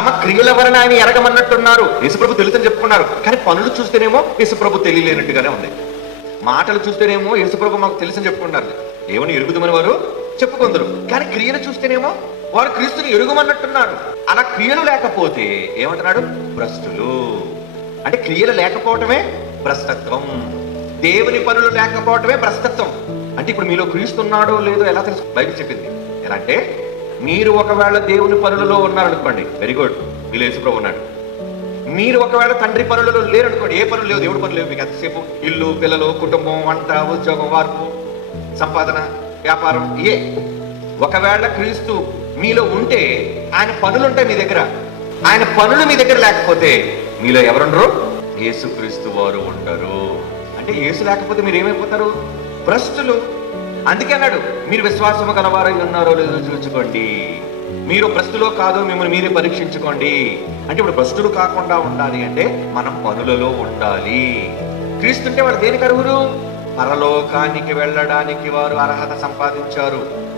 తమ క్రియల వలన ఆయన ఎరగమన్నట్టున్నారు. యేసుప్రభు తెలుసని చెప్పుకున్నారు. కానీ పనులు చూస్తేనేమో యేసుప్రభు తెలియలేనట్టుగానే ఉంది. మాటలు చూస్తేనేమో యేసుప్రభు మాకు తెలుసని చెప్పుకున్నారు. దేవుని ఎరుగుదమని వారు చెప్పుకుందరు. కానీ క్రియలు చూస్తేనేమో వారు క్రీస్తుని ఎరుగుమన్నట్టున్నారు. అలా క్రియలు లేకపోతే ఏమంటున్నాడు? భ్రష్టులు. అంటే క్రియలు లేకపోవటమే భ్రష్టత్వం. దేవుని పనులు లేకపోవటమే భ్రష్టత్వం. అంటే ఇప్పుడు మీలో క్రీస్తున్నాడో లేదో ఎలా తెలుసు? బైబిల్ చెప్పింది. ఎలా అంటే మీరు ఒకవేళ దేవుని పనులలో ఉన్నారనుకోండి వెరీ గుడ్ మీలో యేసుప్రభు ఉన్నాడు. మీరు ఒకవేళ తండ్రి పనులలో లేరనుకోండి ఏ పనులు లేవు దేవుడి పనులు లేవు మీకు ఎంతసేపు ఇల్లు పిల్లలు కుటుంబం వంట ఉద్యోగం వార్పు సంపాదన వ్యాపారం ఏ. ఒకవేళ క్రీస్తు మీలో ఉంటే ఆయన పనులు ఉంటాయి మీ దగ్గర. ఆయన పనులు మీ దగ్గర లేకపోతే మీలో ఎవరుండరు? యేసు క్రీస్తు వారు ఉండరు. అంటే యేసు లేకపోతే మీరు ఏమైపోతారు? భ్రష్టులు. అందుకే అన్నాడు మీరు విశ్వాసము గలవారై ఉన్నారో లేదో చూసుకోండి. మీరు భ్రష్టులో కాదో మిమ్మల్ని మీరే పరీక్షించుకోండి. అంటే ఇప్పుడు భ్రష్టులు కాకుండా ఉండాలి అంటే మనం పనులలో ఉండాలి. క్రీస్తుంటే వాడు దేనికి అరువురు పరలోకానికి వెళ్ళడానికి వారు అర్హత సంపాదించారు.